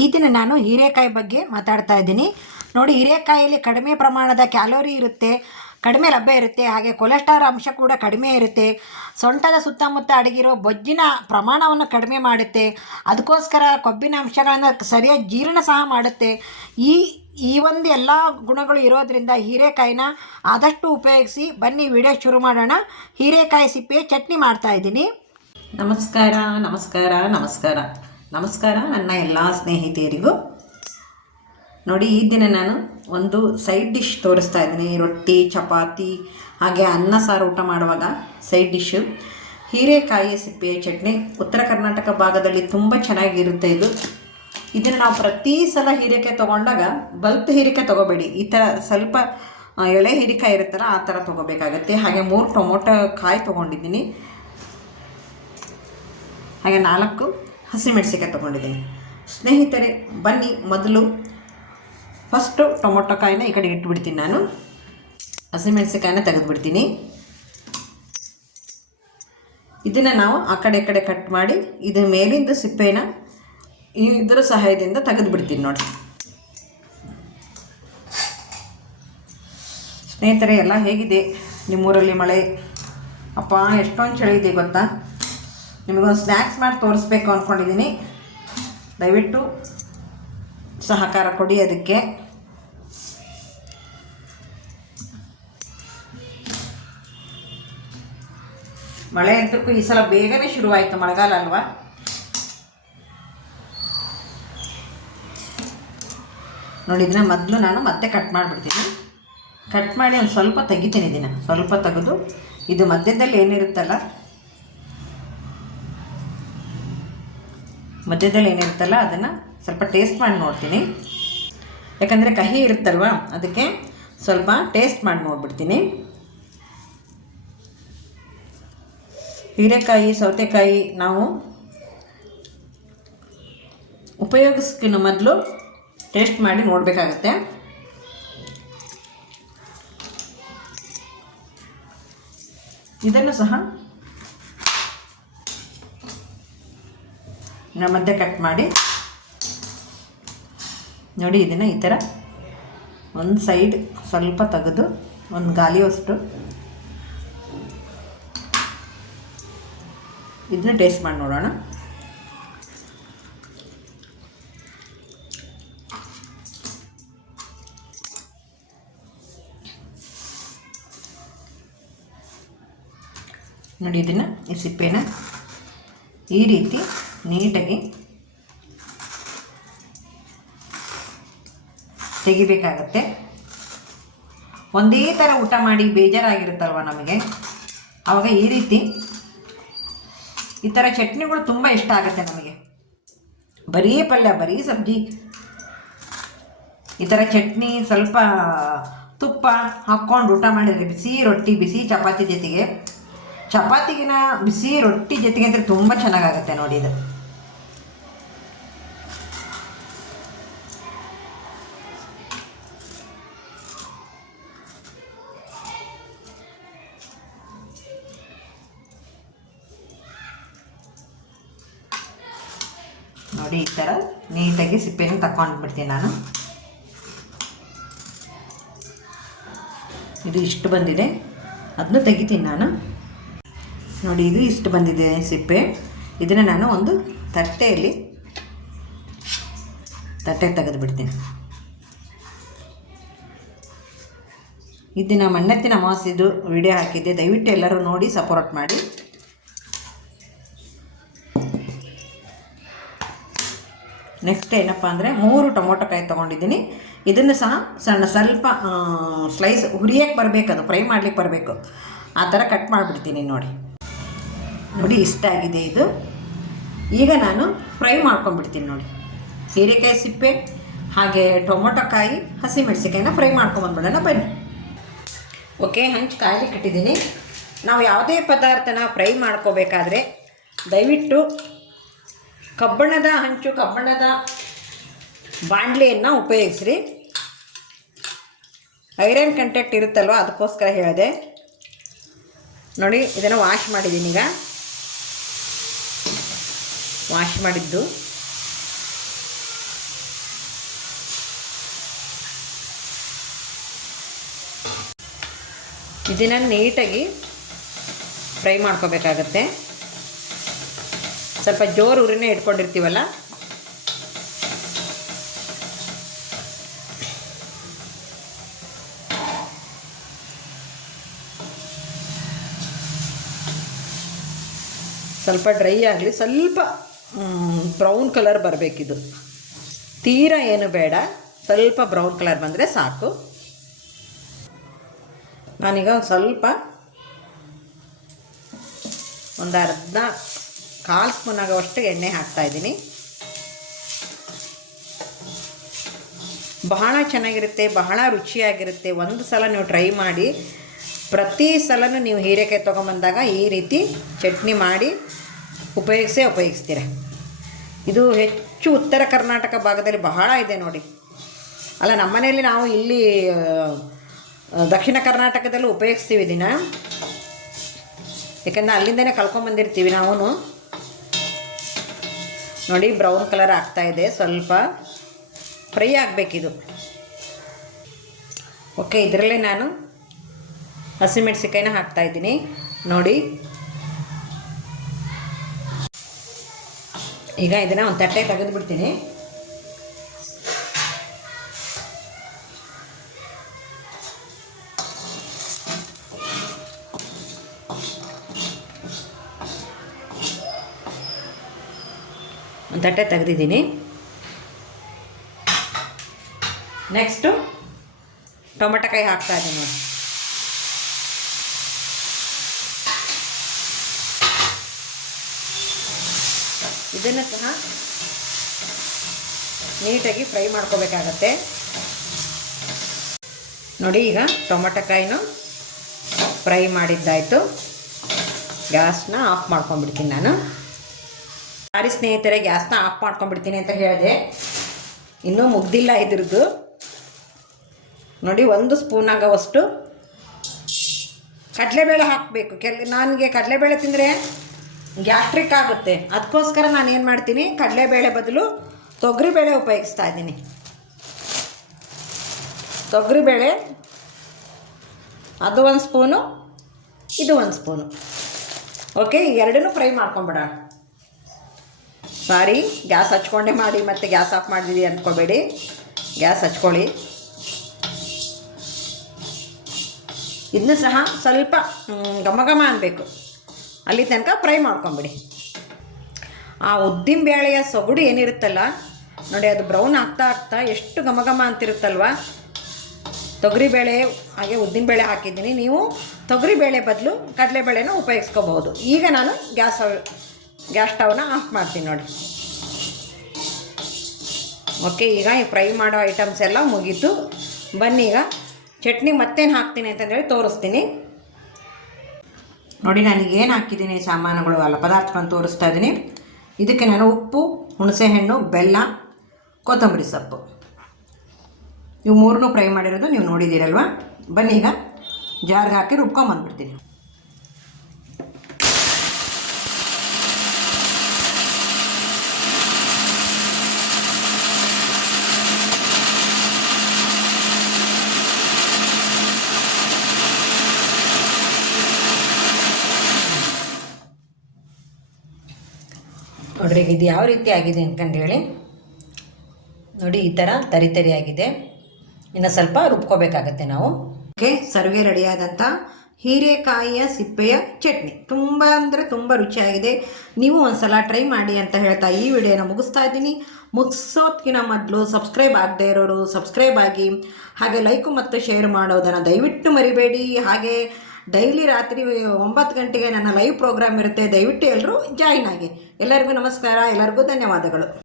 ಈ ದಿನ ನಾನು ಹೀರೆಕಾಯಿ ಬಗ್ಗೆ ಮಾತಾಡ್ತಾ ಇದ್ದೀನಿ. ನೋಡಿ, ಹೀರೆಕಾಯಿಯಲ್ಲಿ ಕಡಿಮೆ ಪ್ರಮಾಣದ ಕ್ಯಾಲೋರಿ ಇರುತ್ತೆ, ಕಡಿಮೆ ಲಭ್ಯ ಇರುತ್ತೆ, ಹಾಗೆ ಕೊಲೆಸ್ಟ್ರಾಲ್ ಅಂಶ ಕೂಡ ಕಡಿಮೆ ಇರುತ್ತೆ. ಸೊಂಟದ ಸುತ್ತಮುತ್ತ ಅಡಗಿರೋ ಬೊಜ್ಜಿನ ಪ್ರಮಾಣವನ್ನು ಕಡಿಮೆ ಮಾಡುತ್ತೆ. ಅದಕ್ಕೋಸ್ಕರ ಕೊಬ್ಬಿನ ಅಂಶಗಳನ್ನು ಸರಿಯಾಗಿ ಜೀರ್ಣ ಸಹ ಮಾಡುತ್ತೆ. ಈ ಈ ಒಂದು ಎಲ್ಲ ಗುಣಗಳು ಇರೋದ್ರಿಂದ ಹೀರೆಕಾಯಿನ ಆದಷ್ಟು ಉಪಯೋಗಿಸಿ ಬನ್ನಿ, ವಿಡಿಯೋ ಶುರು ಮಾಡೋಣ. ಹೀರೆಕಾಯಿ ಸಿಪ್ಪೆ ಚಟ್ನಿ ಮಾಡ್ತಾ ಇದ್ದೀನಿ. ನಮಸ್ಕಾರ ನಮಸ್ಕಾರ ನಮಸ್ಕಾರ. ನಮಸ್ಕಾರ, ನನ್ನ ಎಲ್ಲ ಸ್ನೇಹಿತೆಯರಿಗೂ. ನೋಡಿ, ಈ ದಿನ ನಾನು ಒಂದು ಸೈಡ್ ಡಿಶ್ ತೋರಿಸ್ತಾ ಇದ್ದೀನಿ. ರೊಟ್ಟಿ, ಚಪಾತಿ, ಹಾಗೆ ಅನ್ನ, ಸಾರು, ಊಟ ಮಾಡುವಾಗ ಸೈಡ್ ಡಿಶ್ಶು ಹೀರೆಕಾಯಿ ಸಿಪ್ಪೆ, ಚಟ್ನಿ. ಉತ್ತರ ಕರ್ನಾಟಕ ಭಾಗದಲ್ಲಿ ತುಂಬ ಚೆನ್ನಾಗಿರುತ್ತೆ ಇದು. ಇದನ್ನು ನಾವು ಪ್ರತಿ ಸಲ ಹೀರೆಕಾಯಿ ತೊಗೊಂಡಾಗ ಬಲ್ತ್ ಹೀರೆಕಾಯಿ ತೊಗೋಬೇಡಿ. ಈ ಥರ ಸ್ವಲ್ಪ ಎಳೆ ಹೀರೆಕಾಯಿ ಇರುತ್ತಲ್ಲ, ಆ ಥರ ತೊಗೋಬೇಕಾಗತ್ತೆ. ಹಾಗೆ ಮೂರು ಟೊಮೊಟೊ ಕಾಯಿ ತೊಗೊಂಡಿದ್ದೀನಿ. ಹಾಗೆ ನಾಲ್ಕು ಹಸಿಮೆಣಸಿಕಾಯಿ ತೊಗೊಂಡಿದ್ದೀನಿ. ಸ್ನೇಹಿತರೆ, ಬನ್ನಿ ಮೊದಲು ಫಸ್ಟು ಟೊಮೊಟೊ ಕಾಯಿನ ಈ ಕಡೆ ಇಟ್ಬಿಡ್ತೀನಿ ನಾನು. ಹಸಿಮೆಣಸಿಕಾಯಿನ ತೆಗೆದುಬಿಡ್ತೀನಿ. ಇದನ್ನು ನಾವು ಆ ಕಡೆ ಕಡೆ ಕಟ್ ಮಾಡಿ, ಇದು ಮೇಲಿಂದ ಸಿಪ್ಪೆನ ಇದರ ಸಹಾಯದಿಂದ ತೆಗೆದುಬಿಡ್ತೀನಿ ನೋಡಿ. ಸ್ನೇಹಿತರೆ, ಎಲ್ಲ ಹೇಗಿದೆ? ನಿಮ್ಮೂರಲ್ಲಿ ಮಳೆ? ಅಪ್ಪ, ಎಷ್ಟೊಂದು ಚಳಿ ಇದೆ ಗೊತ್ತಾ? ನಿಮಗೊಂದು ಸ್ನ್ಯಾಕ್ಸ್ ಮಾಡಿ ತೋರಿಸ್ಬೇಕು ಅಂದ್ಕೊಂಡಿದ್ದೀನಿ ದಯವಿಟ್ಟು ಸಹಕಾರ ಕೊಡಿ ಅದಕ್ಕೆ. ಮಳೆ ಅಂತಕ್ಕೂ ಈ ಸಲ ಬೇಗನೆ ಶುರುವಾಯಿತು, ಮಳೆಗಾಲ ಅಲ್ವಾ? ನೋಡಿದ್ರೆ ಮೊದಲು ನಾನು ಮತ್ತೆ ಕಟ್ ಮಾಡಿಬಿಡ್ತೀನಿ. ಕಟ್ ಮಾಡಿ ಒಂದು ಸ್ವಲ್ಪ ತೆಗಿತೀನಿ ಇದನ್ನು. ಸ್ವಲ್ಪ ತೆಗೆದು, ಇದು ಮಧ್ಯದಲ್ಲಿ ಏನಿರುತ್ತಲ್ಲ ಮಧ್ಯದಲ್ಲಿ ಏನಿರುತ್ತಲ್ಲ ಅದನ್ನು ಸ್ವಲ್ಪ ಟೇಸ್ಟ್ ಮಾಡಿ ನೋಡ್ತೀನಿ. ಯಾಕಂದರೆ ಕಹಿ ಇರುತ್ತಲ್ವ, ಅದಕ್ಕೆ ಸ್ವಲ್ಪ ಟೇಸ್ಟ್ ಮಾಡಿ ನೋಡ್ಬಿಡ್ತೀನಿ. ಹೀರೆಕಾಯಿ, ಸೌತೆಕಾಯಿ ನಾವು ಉಪಯೋಗಿಸ್ಕಿನ ಮೊದಲು ಟೇಸ್ಟ್ ಮಾಡಿ ನೋಡಬೇಕಾಗತ್ತೆ. ಇದನ್ನು ಸಹ ಮಧ್ಯೆ ಕಟ್ ಮಾಡಿ. ನೋಡಿ, ಇದನ್ನು ಈ ಥರ ಒಂದು ಸೈಡ್ ಸ್ವಲ್ಪ ತೆಗೆದು ಒಂದು ಗಾಲಿಯಷ್ಟು ಇದನ್ನ ಟೇಸ್ಟ್ ಮಾಡಿ ನೋಡೋಣ. ನೋಡಿ, ಇದನ್ನು ಈ ಸಿಪ್ಪೆನ ಈ ರೀತಿ ನೀಟಾಗಿ ತೆಗಿಬೇಕಾಗತ್ತೆ. ಒಂದೇ ಥರ ಊಟ ಮಾಡಿ ಬೇಜಾರಾಗಿರುತ್ತಲ್ವ ನಮಗೆ? ಆವಾಗ ಈ ರೀತಿ ಈ ಥರ ಚಟ್ನಿಗಳು ತುಂಬ ಇಷ್ಟ ಆಗುತ್ತೆ ನಮಗೆ. ಬರೀ ಪಲ್ಯ, ಬರೀ ಸಬ್ಜಿ. ಈ ಥರ ಚಟ್ನಿ ಸ್ವಲ್ಪ ತುಪ್ಪ ಹಾಕ್ಕೊಂಡು ಊಟ ಮಾಡಿದರೆ ಬಿಸಿ ರೊಟ್ಟಿ, ಬಿಸಿ ಚಪಾತಿ ಜೊತೆಗೆ. ಚಪಾತಿಗಿನ ಬಿಸಿ ರೊಟ್ಟಿ ಜೊತೆಗೆ ಅಂದರೆ ತುಂಬ ಚೆನ್ನಾಗಾಗುತ್ತೆ ನೋಡಿ ಇದು. ನೋಡಿ ಈ ಥರ ನೀಟಾಗಿ ಸಿಪ್ಪೆನೂ ತಗೊಂಡ್ಬಿಡ್ತೀನಿ ನಾನು. ಇದು ಇಷ್ಟು ಬಂದಿದೆ. ಅದನ್ನು ತೆಗಿತೀನಿ ನಾನು. ನೋಡಿ, ಇದು ಇಷ್ಟು ಬಂದಿದೆ ಸಿಪ್ಪೆ. ಇದನ್ನು ನಾನು ಒಂದು ತಟ್ಟೆಯಲ್ಲಿ ತಟ್ಟೆಗೆ ತೆಗೆದು ಬಿಡ್ತೀನಿ. ಇದನ್ನ ಮಣ್ಣತ್ತಿನ ಅಮಾವಾಸ್ಯದು ವಿಡಿಯೋ ಹಾಕಿದ್ದೆ. ದಯವಿಟ್ಟು ಎಲ್ಲರೂ ನೋಡಿ ಸಪೋರ್ಟ್ ಮಾಡಿ. ನೆಕ್ಸ್ಟ್ ಏನಪ್ಪ ಅಂದರೆ ಮೂರು ಟೊಮೊಟೊ ಕಾಯಿ ತೊಗೊಂಡಿದ್ದೀನಿ. ಇದನ್ನು ಸಹ ಸಣ್ಣ ಸ್ವಲ್ಪ ಸ್ಲೈಸ್ ಹುರಿಯಕ್ಕೆ ಬರಬೇಕು, ಅದು ಫ್ರೈ ಮಾಡ್ಲಿಕ್ಕೆ ಬರಬೇಕು. ಆ ಥರ ಕಟ್ ಮಾಡಿಬಿಡ್ತೀನಿ ನೋಡಿ. ನೋಡಿ, ಇಷ್ಟ ಆಗಿದೆ ಇದು. ಈಗ ನಾನು ಫ್ರೈ ಮಾಡ್ಕೊಂಡ್ಬಿಡ್ತೀನಿ ನೋಡಿ. ಸೀರೆಕಾಯಿ ಸಿಪ್ಪೆ, ಹಾಗೆ ಟೊಮೊಟೊ ಕಾಯಿ ಹಸಿಮೆಣಸಿಕಾಯಿನ ಫ್ರೈ ಮಾಡ್ಕೊಂಬಂದ್ಬಿಡೋಣ ಬನ್ನಿ. ಓಕೆ, ಹಂಚು ಕಾಯಿಲೆ ಕಟ್ಟಿದ್ದೀನಿ. ನಾವು ಯಾವುದೇ ಪದಾರ್ಥನ ಫ್ರೈ ಮಾಡ್ಕೋಬೇಕಾದ್ರೆ ದಯವಿಟ್ಟು ಕಬ್ಬಣದ ಹಂಚು, ಕಬ್ಬಣದ ಬಾಂಡ್ಲಿಯನ್ನು ಉಪಯೋಗಿಸ್ರಿ. ಐರನ್ ಕಂಟೆಕ್ಟ್ ಇರುತ್ತಲ್ವ, ಅದಕ್ಕೋಸ್ಕರ ಹೇಳಿದೆ. ನೋಡಿ, ಇದನ್ನು ವಾಶ್ ಮಾಡಿದ್ದೀನಿ ಈಗ. ವಾಶ್ ಮಾಡಿದ್ದು. ಇದನ್ನು ನೀಟಾಗಿ ಫ್ರೈ ಮಾಡ್ಕೋಬೇಕಾಗತ್ತೆ. ಸ್ವಲ್ಪ ಜೋರು ಉರಿನೇ ಇಟ್ಕೊಂಡಿರ್ತೀವಲ್ಲ? ಸ್ವಲ್ಪ ಡ್ರೈ ಆಗಲಿ, ಸ್ವಲ್ಪ ಬ್ರೌನ್ ಕಲರ್ ಬರಬೇಕಿದು. ತೀರಾ ಏನು ಬೇಡ, ಸ್ವಲ್ಪ ಬ್ರೌನ್ ಕಲರ್ ಬಂದರೆ ಸಾಕು. ನಾನೀಗ ಒಂದು ಸ್ವಲ್ಪ, ಒಂದು ಅರ್ಧ ಕಾಲು ಸ್ಪೂನ್ ಆಗೋವಷ್ಟು ಎಣ್ಣೆ ಹಾಕ್ತಾಯಿದ್ದೀನಿ ಬಹಳ ಚೆನ್ನಾಗಿರುತ್ತೆ, ಬಹಳ ರುಚಿಯಾಗಿರುತ್ತೆ. ಒಂದು ಸಲ ನೀವು ಟ್ರೈ ಮಾಡಿ. ಪ್ರತಿ ಸಲನೂ ನೀವು ಹೀರೆಕಾಯಿ ತೊಗೊಂಬಂದಾಗ ಈ ರೀತಿ ಚಟ್ನಿ ಮಾಡಿ ಉಪಯೋಗಿಸೇ ಉಪಯೋಗಿಸ್ತೀರ. ಇದು ಹೆಚ್ಚು ಉತ್ತರ ಕರ್ನಾಟಕ ಭಾಗದಲ್ಲಿ ಬಹಳ ಇದೆ ನೋಡಿ. ಅಲ್ಲ ನಮ್ಮನೆಯಲ್ಲಿ ನಾವು ಇಲ್ಲಿ ದಕ್ಷಿಣ ಕರ್ನಾಟಕದಲ್ಲೂ ಉಪಯೋಗಿಸ್ತೀವಿ ದಿನ. ಯಾಕಂದರೆ ಅಲ್ಲಿಂದನೇ ಕಲ್ಕೊಂಬಂದಿರ್ತೀವಿ ನಾವು ನೋಡಿ ಬ್ರೌನ್ ಕಲರ್ ಆಗ್ತಾ ಇದೆ. ಸ್ವಲ್ಪ ಫ್ರೈ ಆಗಬೇಕಿದು. ಓಕೆ ಇದರಲ್ಲೇ ನಾನು ಹಸಿಮೆಣಸಿಕಾಯಿನ ಹಾಕ್ತಾ ಇದ್ದೀನಿ. ನೋಡಿ. ಈಗ ಇದನ್ನು ಒಂದು ತಟ್ಟೆ ತೆಗೆದು ತಟ್ಟೆ ತೆಗೆದಿದ್ದೀನಿ. ನೆಕ್ಸ್ಟು ಟೊಮೆಟೊಕಾಯಿ ಹಾಕ್ತಾ ಇದ್ದೀನಿ ನೋಡಿ. ಇದನ್ನು ಸಹ ನೀಟಾಗಿ ಫ್ರೈ ಮಾಡ್ಕೋಬೇಕಾಗತ್ತೆ. ನೋಡಿ ಈಗ ಟೊಮೆಟೊಕಾಯಿನೂ ಫ್ರೈ ಮಾಡಿದ್ದಾಯಿತು. ಗ್ಯಾಸ್ನ ಆಫ್ ಮಾಡ್ಕೊಂಡ್ಬಿಡ್ತೀನಿ ನಾನು. ಸಾರಿ ಸ್ನೇಹಿತರೆ ಗ್ಯಾಸ್ನ ಆಫ್ ಮಾಡ್ಕೊಂಡ್ಬಿಡ್ತೀನಿ ಅಂತ ಹೇಳಿದೆ. ಇನ್ನೂ ಮುಗ್ದಿಲ್ಲ ಇದ್ರದ್ದು. ನೋಡಿ, ಒಂದು ಸ್ಪೂನ್ ಆಗೋವಷ್ಟು ಕಡಲೆಬೇಳೆ ಹಾಕಬೇಕು. ಕೆಲ, ನನಗೆ ಕಡಲೆಬೇಳೆ ತಿಂದರೆ ಗ್ಯಾಸ್ಟ್ರಿಕ್ ಆಗುತ್ತೆ. ಅದಕ್ಕೋಸ್ಕರ ನಾನು ಏನು ಮಾಡ್ತೀನಿ, ಕಡಲೆಬೇಳೆ ಬದಲು ತೊಗರಿಬೇಳೆ ಉಪಯೋಗಿಸ್ತಾ ಇದ್ದೀನಿ. ತೊಗರಿಬೇಳೆ, ಅದು ಒಂದು ಸ್ಪೂನು, ಇದು ಒಂದು ಸ್ಪೂನು. ಓಕೆ ಎರಡನ್ನೂ ಫ್ರೈ ಮಾಡ್ಕೊಂಬಿಡೋಣ ಸಾರಿ ಗ್ಯಾಸ್ ಹಚ್ಕೊಂಡೆ ಮಾಡಿ, ಮತ್ತೆ ಗ್ಯಾಸ್ ಆಫ್ ಮಾಡಿದ್ವಿ ಅಂದ್ಕೋಬೇಡಿ ಗ್ಯಾಸ್ ಹಚ್ಕೊಳ್ಳಿ. ಇದನ್ನು ಸಹ ಸ್ವಲ್ಪ ಘಮ ಘಮ ಅನ್ನಬೇಕು ಅಲ್ಲಿ ತನಕ ಫ್ರೈ ಮಾಡ್ಕೊಂಬಿಡಿ. ಆ ಉದ್ದಿನ ಬೇಳೆಯ ಸೊಗಡು ಏನಿರುತ್ತಲ್ಲ, ನೋಡಿ ಅದು ಬ್ರೌನ್ ಆಗ್ತಾ ಆಗ್ತಾ ಎಷ್ಟು ಘಮ ಘಮ ಅಂತಿರುತ್ತಲ್ವ? ತೊಗರಿಬೇಳೆ ಹಾಗೆ ಉದ್ದಿನಬೇಳೆ ಹಾಕಿದ್ದೀನಿ. ನೀವು ತೊಗರಿಬೇಳೆ ಬದಲು ಕಡಲೆಬೇಳೆನ ಉಪಯೋಗಿಸ್ಕೋಬಹುದು. ಈಗ ನಾನು ಗ್ಯಾಸ್ ಗ್ಯಾಸ್ ಸ್ಟವ್ನ ಆಫ್ ಮಾಡ್ತೀನಿ ನೋಡಿ. ಓಕೆ ಈಗ ಈ ಫ್ರೈ ಮಾಡೋ ಐಟಮ್ಸ್ ಎಲ್ಲ ಮುಗೀತು. ಬನ್ನಿ ಈಗ ಚಟ್ನಿ ಮತ್ತೇನು ಹಾಕ್ತೀನಿ ಅಂತಂದೇಳಿ ತೋರಿಸ್ತೀನಿ. ನೋಡಿ, ನನಗೆ ಏನು ಹಾಕಿದ್ದೀನಿ ಸಾಮಾನುಗಳು ಅಲ್ಲ, ಪದಾರ್ಥಗಳನ್ನು ತೋರಿಸ್ತಾ ಇದ್ದೀನಿ. ಇದಕ್ಕೆ ನಾನು ಉಪ್ಪು, ಹುಣಸೆಹಣ್ಣು, ಬೆಲ್ಲ, ಕೊತ್ತಂಬರಿ ಸೊಪ್ಪು. ಇವು ಮೂರನ್ನೂ ಫ್ರೈ ಮಾಡಿರೋದು ನೀವು ನೋಡಿದ್ದೀರಲ್ವ? ಬನ್ನಿ ಈಗ ಜಾರ್ಗೆ ಹಾಕಿ ರುಬ್ಕೊಂಬಂದ್ಬಿಡ್ತೀನಿ ನೋಡ್ರಿ, ಇದು ಯಾವ ರೀತಿ ಆಗಿದೆ ಅಂದ್ಕೊಂಡು ಹೇಳಿ. ನೋಡಿ, ಈ ಥರ ತರಿ ತರಿ ಆಗಿದೆ ಇನ್ನು ಸ್ವಲ್ಪ ರುಬ್ಕೋಬೇಕಾಗತ್ತೆ ನಾವು. ಓಕೆ, ಸರ್ವೆ ರೆಡಿಯಾದಂಥ ಹೀರೆಕಾಯಿಯ ಸಿಪ್ಪೆಯ ಚಟ್ನಿ. ತುಂಬ ಅಂದರೆ ತುಂಬ ರುಚಿಯಾಗಿದೆ. ನೀವು ಒಂದು ಸಲ ಟ್ರೈ ಮಾಡಿ ಅಂತ ಹೇಳ್ತಾ ಈ ವಿಡಿಯೋನ ಮುಗಿಸ್ತಾ ಇದ್ದೀನಿ. ಮುಗಿಸೋದ್ಕಿನ ಮೊದಲು ಸಬ್ಸ್ಕ್ರೈಬ್ ಆಗದೆ ಇರೋರು ಸಬ್ಸ್ಕ್ರೈಬ್ ಆಗಿ, ಹಾಗೆ ಲೈಕು ಮತ್ತು ಶೇರ್ ಮಾಡೋದನ್ನು ದಯವಿಟ್ಟು ಮರಿಬೇಡಿ. ಹಾಗೆ ಡೈಲಿ ರಾತ್ರಿ ಒಂಬತ್ತು ಗಂಟೆಗೆ ನನ್ನ ಲೈವ್ ಪ್ರೋಗ್ರಾಮ್ ಇರುತ್ತೆ. ದಯವಿಟ್ಟು ಎಲ್ಲರೂ ಜಾಯಿನ್ ಆಗಿ. ಎಲ್ಲರಿಗೂ ನಮಸ್ಕಾರ. ಎಲ್ಲರಿಗೂ ಧನ್ಯವಾದಗಳು.